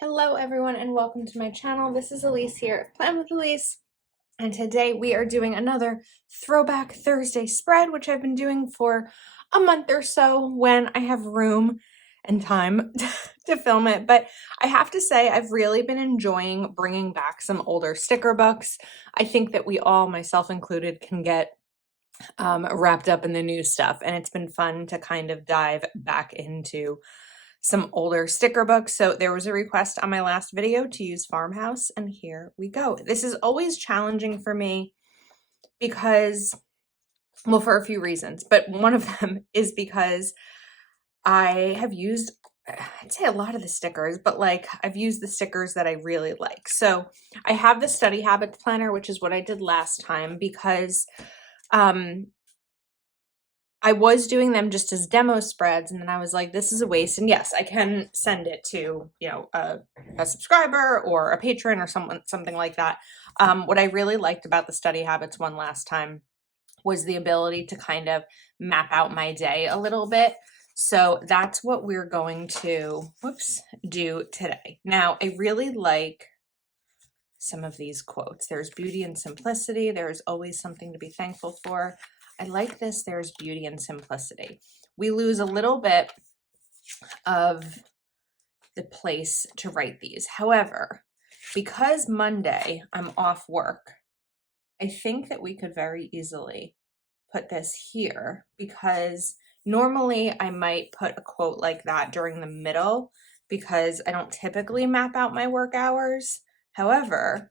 Hello everyone and welcome to my channel. This is Elise here, Plan with Elise, and today we are doing another Throwback Thursday spread, which I've been doing for a month or so when I have room and time to film it. But I have to say I've really been enjoying bringing back some older sticker books. I think that we all, myself included, can get wrapped up in the new stuff, and it's been fun to kind of dive back into some older sticker books. So there was a request on my last video to use Farmhouse, and here we go. This is always challenging for me because, well, for a few reasons, but one of them is because I have used, I'd say a lot of the stickers, but like I've used the stickers that I really like. So I have the Study Habits Planner, which is what I did last time because I was doing them just as demo spreads, and then I was like, this is a waste. And yes, I can send it to, a subscriber or a patron or something like that. What I really liked about the Study Habits one last time was the ability to kind of map out my day a little bit. So that's what we're going to, do today. Now, I really like some of these quotes. There's beauty and simplicity. There's always something to be thankful for. I like this. There's beauty and simplicity. We lose a little bit of the place to write these. However, because Monday I'm off work, I think that we could very easily put this here because normally I might put a quote like that during the middle because I don't typically map out my work hours. However,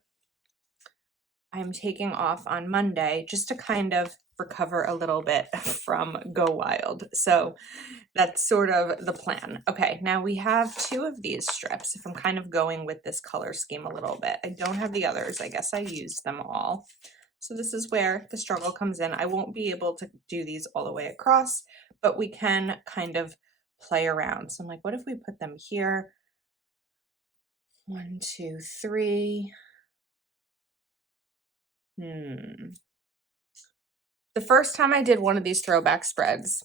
I'm taking off on Monday just to kind of recover a little bit from Go Wild. So that's sort of the plan. Okay, now we have two of these strips. If I'm kind of going with this color scheme a little bit, I don't have the others. I guess I used them all. So this is where the struggle comes in. I won't be able to do these all the way across, but we can kind of play around. So I'm like, what if we put them here? 1, 2, 3. The first time I did one of these throwback spreads,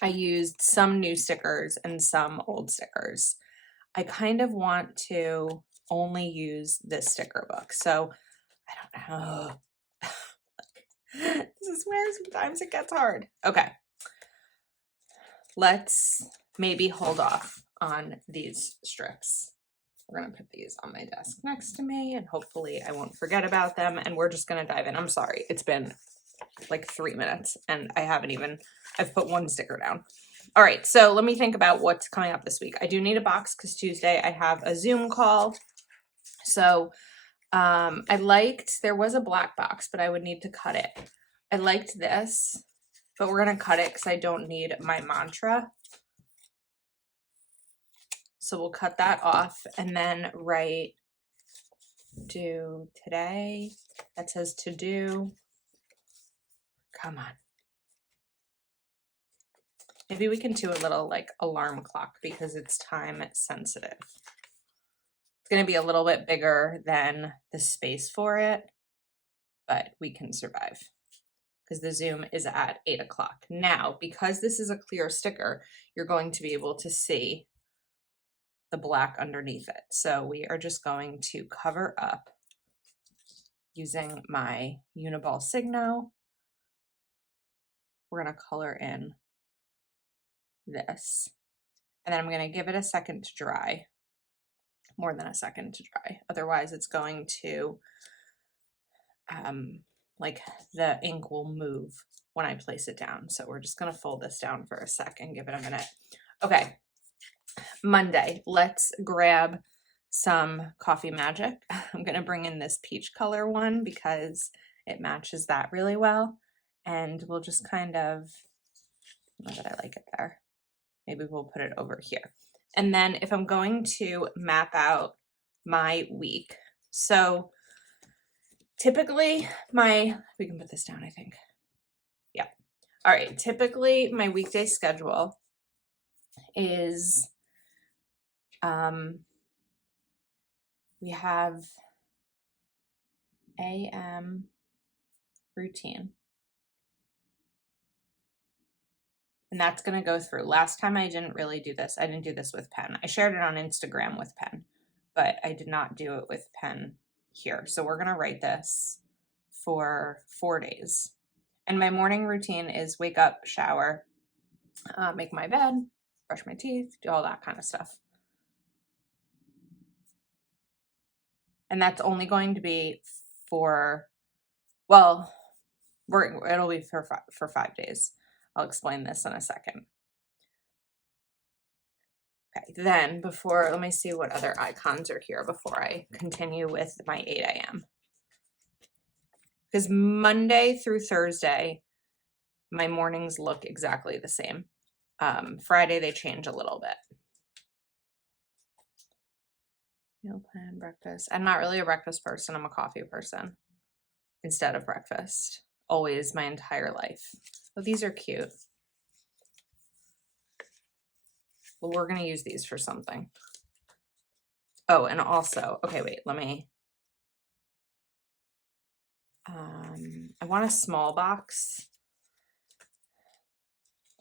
I used some new stickers and some old stickers. I kind of want to only use this sticker book. So I don't know. This is where sometimes it gets hard. Okay. Let's maybe hold off on these strips. We're going to put these on my desk next to me and hopefully I won't forget about them. And we're just going to dive in. I'm sorry. It's been like 3 minutes and I've put one sticker down. All right, so let me think about what's coming up this week. I do need a box because Tuesday I have a Zoom call. So there was a black box, but I would need to cut it. I liked this, but we're going to cut it because I don't need my mantra. So we'll cut that off and then write do today. That says to do. Come on. Maybe we can do a little like alarm clock because it's time sensitive. It's going to be a little bit bigger than the space for it, but we can survive because the Zoom is at 8 o'clock. Now, because this is a clear sticker, you're going to be able to see the black underneath it. So we are just going to cover up using my Uniball Signo. We're going to color in this. And then I'm going to give it a second to dry. More than a second to dry. Otherwise, it's going to, like the ink will move when I place it down. So we're just going to fold this down for a second, give it a minute. Okay. Monday, let's grab some Coffee Magic. I'm going to bring in this peach color one because it matches that really well. And we'll just kind of, not that I like it there. Maybe we'll put it over here. And then if I'm going to map out my week, so typically we can put this down, I think. Yeah. All right. Typically my weekday schedule is, we have AM routine. And that's going to go through. Last time I didn't really do this. I didn't do this with pen. I shared it on Instagram with pen. but I did not do it with pen here. So we're going to write this for 4 days. And my morning routine is wake up, shower, make my bed, brush my teeth, do all that kind of stuff. And that's only going to be for, well, it'll be for 5 days. I'll explain this in a second. Okay, then let me see what other icons are here before I continue with my 8 a.m. Because Monday through Thursday, my mornings look exactly the same. Friday, they change a little bit. Meal plan, breakfast. I'm not really a breakfast person. I'm a coffee person instead of breakfast. Always my entire life. Oh, these are cute. Well, we're going to use these for something. Oh, and also, okay, wait, let me. I want a small box.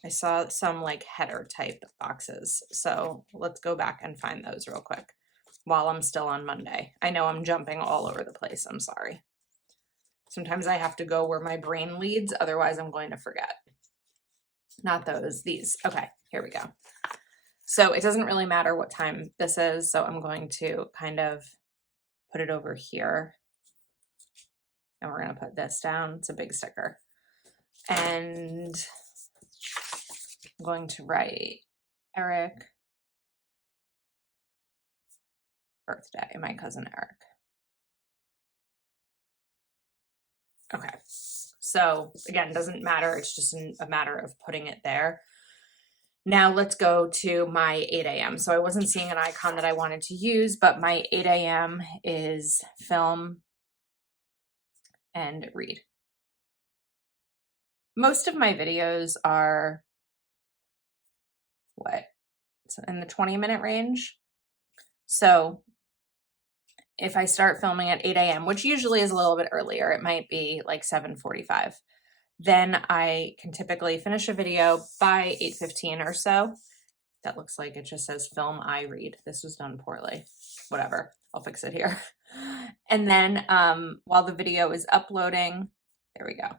I saw some like header type boxes. So let's go back and find those real quick while I'm still on Monday. I know I'm jumping all over the place. I'm sorry. Sometimes I have to go where my brain leads. Otherwise, I'm going to forget. Not those, these. Okay, here we go. So it doesn't really matter what time this is. So I'm going to kind of put it over here. And we're going to put this down. It's a big sticker. And I'm going to write Eric, birthday, my cousin Eric. Okay. So again, doesn't matter. It's just a matter of putting it there. Now let's go to my 8 a.m. So I wasn't seeing an icon that I wanted to use, but my 8 a.m. is film and read. Most of my videos are in the 20-minute range. So if I start filming at 8 a.m., which usually is a little bit earlier, it might be like 7:45, then I can typically finish a video by 8:15 or so. That looks like it just says film, I read. This was done poorly. Whatever, I'll fix it here. And then while the video is uploading, there we go.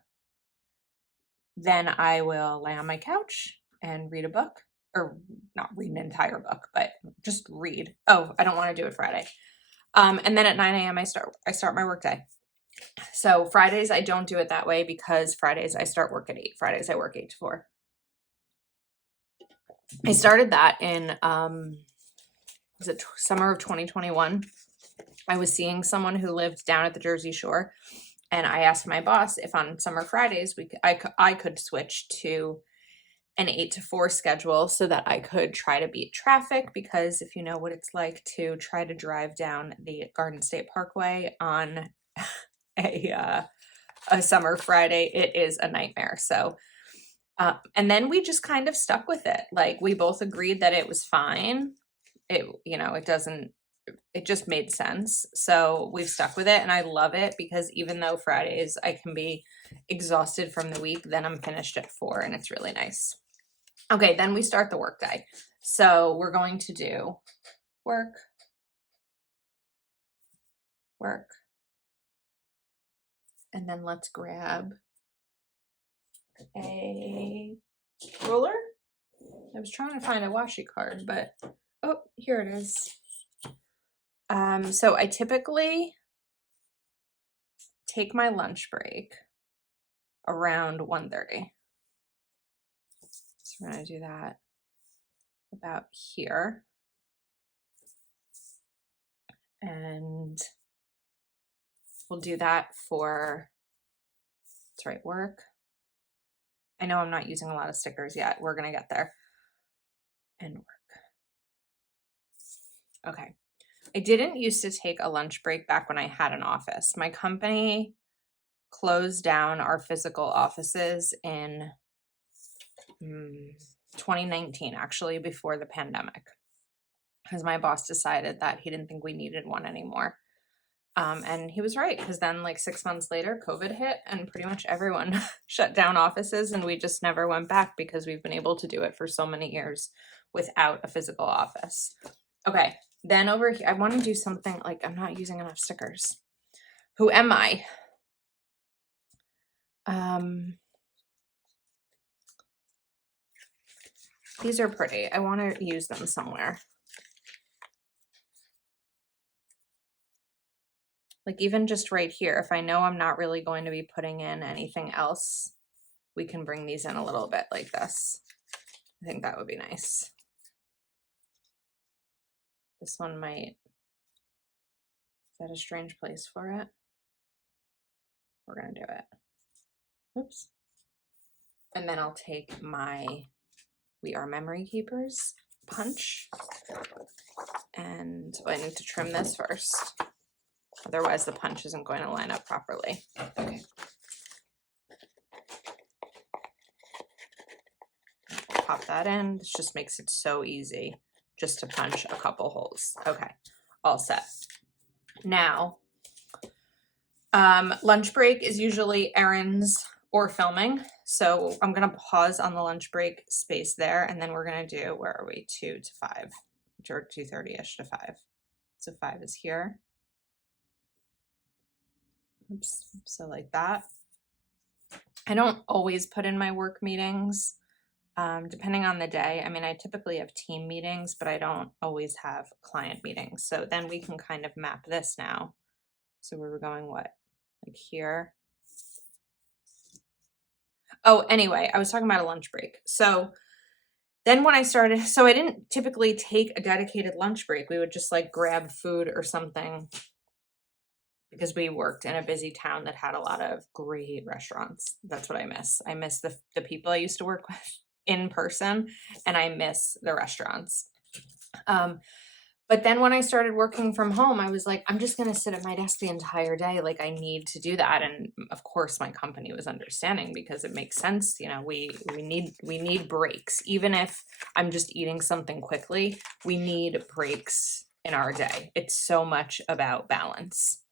Then I will lay on my couch and read a book, or not read an entire book, but just read. Oh, I don't want to do it Friday. And then at 9 a.m. I start my work day. So Fridays I don't do it that way because Fridays I start work at 8. Fridays I work 8 to 4. I started that in summer of 2021. I was seeing someone who lived down at the Jersey Shore, and I asked my boss if on summer Fridays I could switch to an 8 to 4 schedule so that I could try to beat traffic, because if you know what it's like to try to drive down the Garden State Parkway on a summer Friday, it is a nightmare. So and then we just kind of stuck with it. Like we both agreed that it was fine. It just made sense. So we've stuck with it, and I love it because even though Fridays I can be exhausted from the week, then I'm finished at 4 and it's really nice. Okay, then we start the work day. So we're going to do work, and then let's grab a ruler. I was trying to find a washi card, but oh, here it is. So I typically take my lunch break around 1:30. So we're going to do that about here. And we'll do that for, that's right, work. I know I'm not using a lot of stickers yet. We're going to get there. And work. Okay. I didn't used to take a lunch break back when I had an office. My company closed down our physical offices in 2019, actually, before the pandemic, because my boss decided that he didn't think we needed one anymore. And he was right, because then like 6 months later, COVID hit and pretty much everyone shut down offices, and we just never went back because we've been able to do it for so many years without a physical office. Okay, Then over here, I want to do something like, I'm not using enough stickers. Who am I? These are pretty. I want to use them somewhere. Like even just right here, if I know I'm not really going to be putting in anything else, we can bring these in a little bit like this. I think that would be nice. This one might, is that a strange place for it? We're gonna do it. Oops. And then I'll take my We Are Memory Keepers punch. And I need to trim this first. Otherwise the punch isn't going to line up properly. Okay. Pop that in. This just makes it so easy just to punch a couple holes. Okay, all set. Now, lunch break is usually errands or filming. So I'm gonna pause on the lunch break space there, and then we're gonna do, where are we, 2 to 5, or 2:30ish to 5. So 5 is here. Oops, so like that. I don't always put in my work meetings, depending on the day. I mean, I typically have team meetings, but I don't always have client meetings. So then we can kind of map this now. So we were going what, like here? Oh, anyway, I was talking about a lunch break. So then when I started, so I didn't typically take a dedicated lunch break. We would just like grab food or something because we worked in a busy town that had a lot of great restaurants. That's what I miss. I miss the people I used to work with in person, and I miss the restaurants. But then when I started working from home, I was like, I'm just going to sit at my desk the entire day. Like I need to do that. And of course my company was understanding because it makes sense. You know, we need breaks. Even if I'm just eating something quickly, we need breaks in our day. It's so much about balance.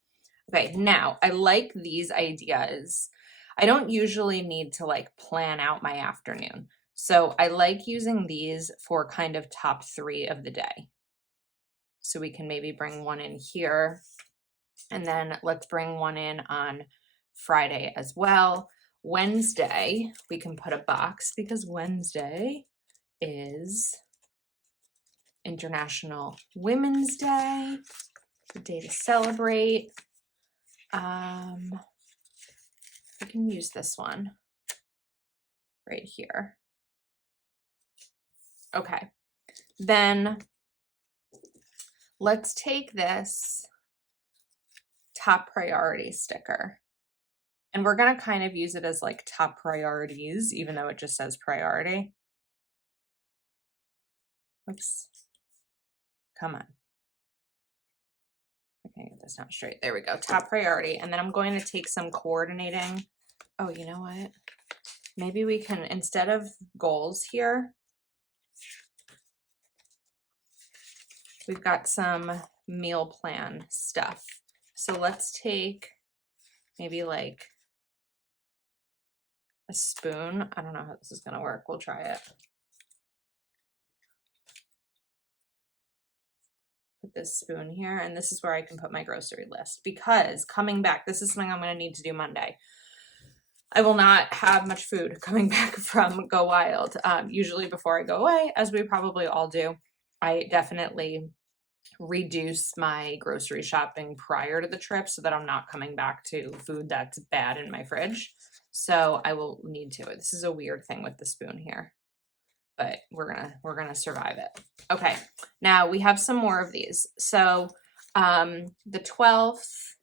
Okay. Now I like these ideas. I don't usually need to like plan out my afternoon. So I like using these for kind of top 3 of the day. So we can maybe bring one in here, and then let's bring one in on Friday as well. Wednesday, we can put a box because Wednesday is International Women's Day, a day to celebrate. We can use this one right here. Okay, then let's take this top priority sticker, and we're going to kind of use it as like top priorities, even though it just says priority. Oops. Come on. I can't get this down straight. There we go. Top priority. And then I'm going to take some coordinating. Oh, you know what? Maybe we can, instead of goals here, we've got some meal plan stuff. So let's take maybe like a spoon. I don't know how this is going to work. We'll try it. Put this spoon here, and this is where I can put my grocery list, because coming back, this is something I'm going to need to do Monday. I will not have much food coming back from Go Wild. Usually before I go away, as we probably all do, I definitely reduce my grocery shopping prior to the trip so that I'm not coming back to food that's bad in my fridge. So I will need to. This is a weird thing with the spoon here, but we're gonna survive it. Okay, now we have some more of these. So the 12th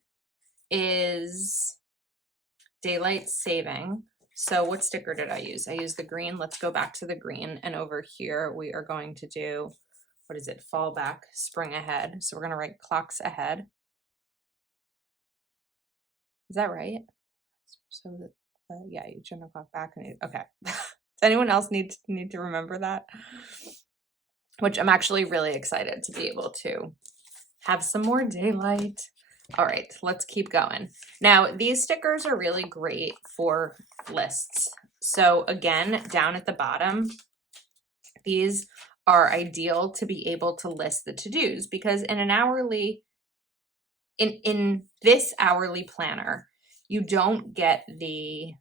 is daylight saving. So what sticker did I use? I used the green. Let's go back to the green, and over here we are going to do, what is it? Fall back, spring ahead. So we're gonna write clocks ahead. Is that right? So yeah, you turn the clock back. And okay. Does anyone else need to remember that? Which I'm actually really excited to be able to have some more daylight. All right, let's keep going. Now, these stickers are really great for lists. So again, down at the bottom, these are ideal to be able to list the to-dos, because in an hourly, in this hourly planner, you don't get the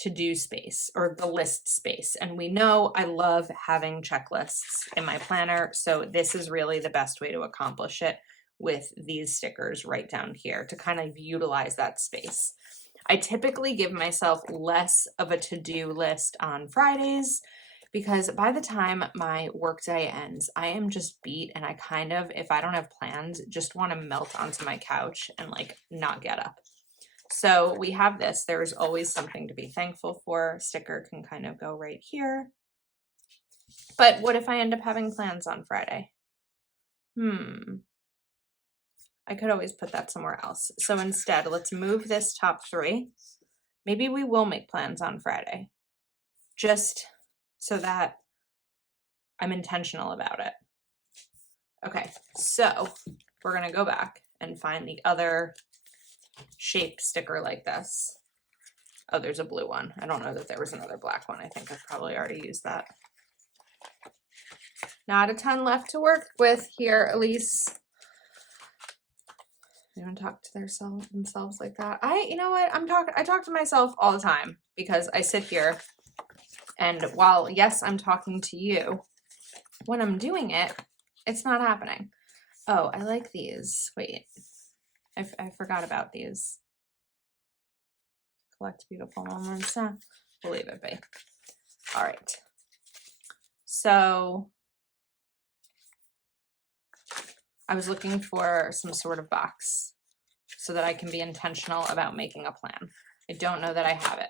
to-do space or the list space. And we know I love having checklists in my planner. So this is really the best way to accomplish it with these stickers right down here to kind of utilize that space. I typically give myself less of a to-do list on Fridays because by the time my workday ends, I am just beat, and I kind of, if I don't have plans, just want to melt onto my couch and like not get up. So we have this, there's always something to be thankful for. Sticker can kind of go right here. But what if I end up having plans on Friday? I could always put that somewhere else. So instead, let's move this top 3. Maybe we will make plans on Friday, just so that I'm intentional about it. Okay, so we're gonna go back and find the other shaped sticker like this. Oh, there's a blue one. I don't know that there was another black one. I think I've probably already used that. Not a ton left to work with here, Elise. They don't talk to themselves like that. You know what? I talk to myself all the time because I sit here, and while yes, I'm talking to you, when I'm doing it, it's not happening. Oh, I like these. Wait, I forgot about these. Collect beautiful moments. We'll leave it be. All right. So I was looking for some sort of box so that I can be intentional about making a plan. I don't know that I have it.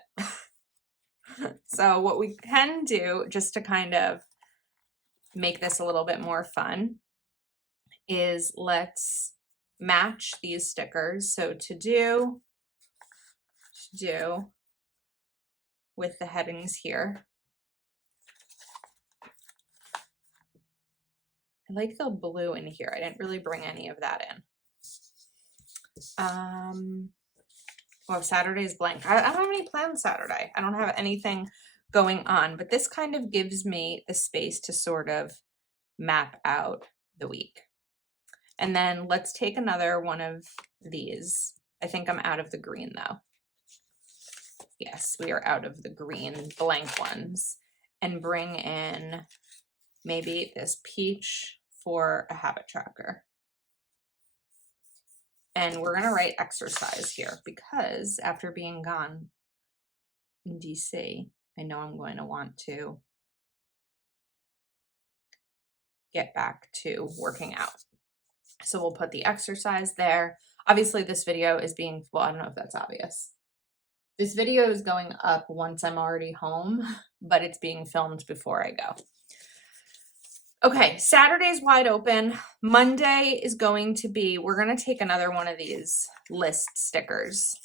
So what we can do, just to kind of make this a little bit more fun, is let's match these stickers. So to do with the headings here. I like the blue in here. I didn't really bring any of that in. Well, Saturday's blank. I don't have any plans Saturday. I don't have anything going on, but this kind of gives me the space to sort of map out the week. And then let's take another one of these. I think I'm out of the green though. Yes, we are out of the green blank ones, and bring in maybe this peach for a habit tracker. And we're going to write exercise here because after being gone in DC, I know I'm going to want to get back to working out. So we'll put the exercise there. Obviously this video is being, well, I don't know if that's obvious. This video is going up once I'm already home, but it's being filmed before I go. Okay, Saturday's wide open. Monday is going to be, we're going to take another one of these list stickers.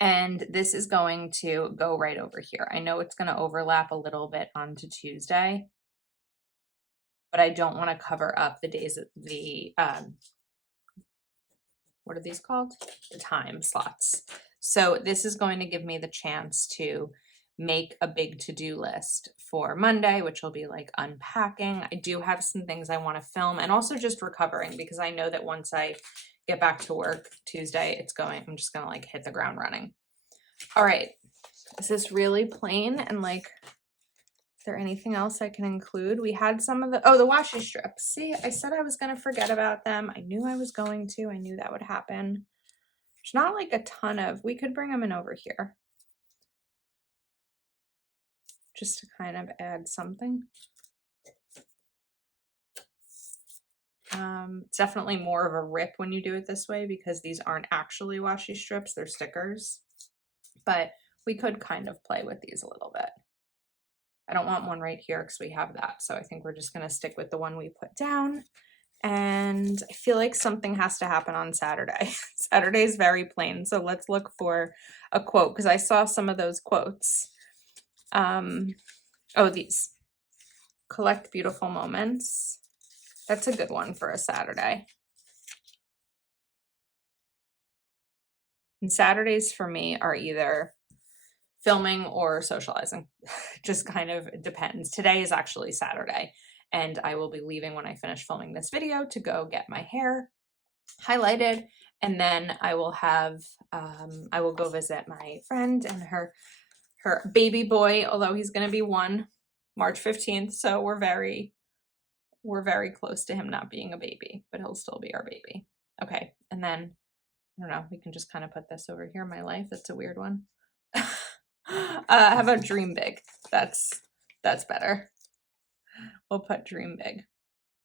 And this is going to go right over here. I know it's going to overlap a little bit onto Tuesday, but I don't want to cover up the days of the, what are these called? The time slots. So this is going to give me the chance to make a big to-do list for Monday, which will be like unpacking. I do have some things I want to film, and also just recovering, because I know that once I get back to work Tuesday, I'm just going to like hit the ground running. All right. Is this really plain? And like, is there anything else I can include? We had some of the washi strips. See, I said I was going to forget about them. I knew I was going to. I knew that would happen. There's not like a ton of, we could bring them in over here, just to kind of add something. It's definitely more of a rip when you do it this way because these aren't actually washi strips, they're stickers. But we could kind of play with these a little bit. I don't want one right here because we have that. So I think we're just going to stick with the one we put down. And I feel like something has to happen on Saturday. Saturday is very plain. So let's look for a quote because I saw some of those quotes. These. Collect beautiful moments. That's a good one for a Saturday. And Saturdays for me are either filming or socializing. Just kind of depends. Today is actually Saturday, and I will be leaving when I finish filming this video to go get my hair highlighted, and then I will have I will go visit my friend and her baby boy, although he's going to be 1 March 15th, so we're very close to him not being a baby, but he'll still be our baby. Okay, and then I don't know, we can just kind of put this over here, my life. That's a weird one. How about dream big? That's better. We'll put dream big.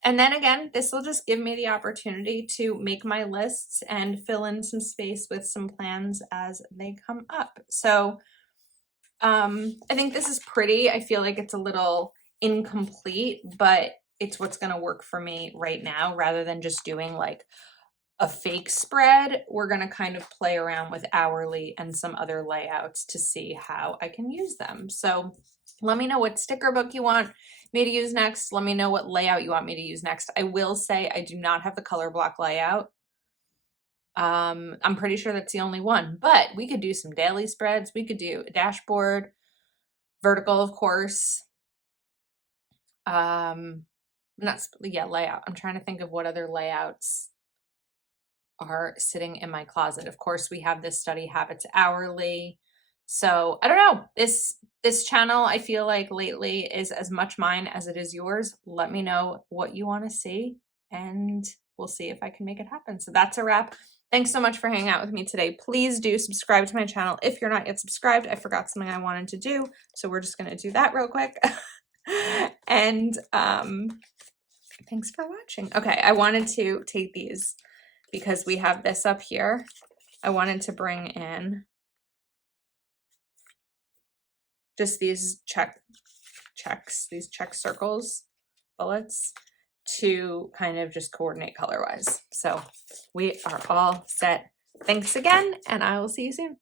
And then again, this will just give me the opportunity to make my lists and fill in some space with some plans as they come up. So I think this is pretty. I feel like it's a little incomplete, but it's what's going to work for me right now rather than just doing like a fake spread. We're going to kind of play around with hourly and some other layouts to see how I can use them. So let me know what sticker book you want me to use next. Let me know what layout you want me to use next. I will say I do not have the color block layout. I'm pretty sure that's the only one, but we could do some daily spreads. We could do a dashboard, vertical, of course. Layout. I'm trying to think of what other layouts are sitting in my closet. Of course, we have this study habits hourly. So I don't know, this channel, I feel like lately is as much mine as it is yours. Let me know what you want to see and we'll see if I can make it happen. So that's a wrap. Thanks so much for hanging out with me today. Please do subscribe to my channel if you're not yet subscribed. I forgot something I wanted to do, so we're just going to do that real quick. And thanks for watching. Okay, I wanted to take these because we have this up here. I wanted to bring in just these checks, these check circles, bullets, to kind of just coordinate color-wise. So we are all set. Thanks again, and I will see you soon.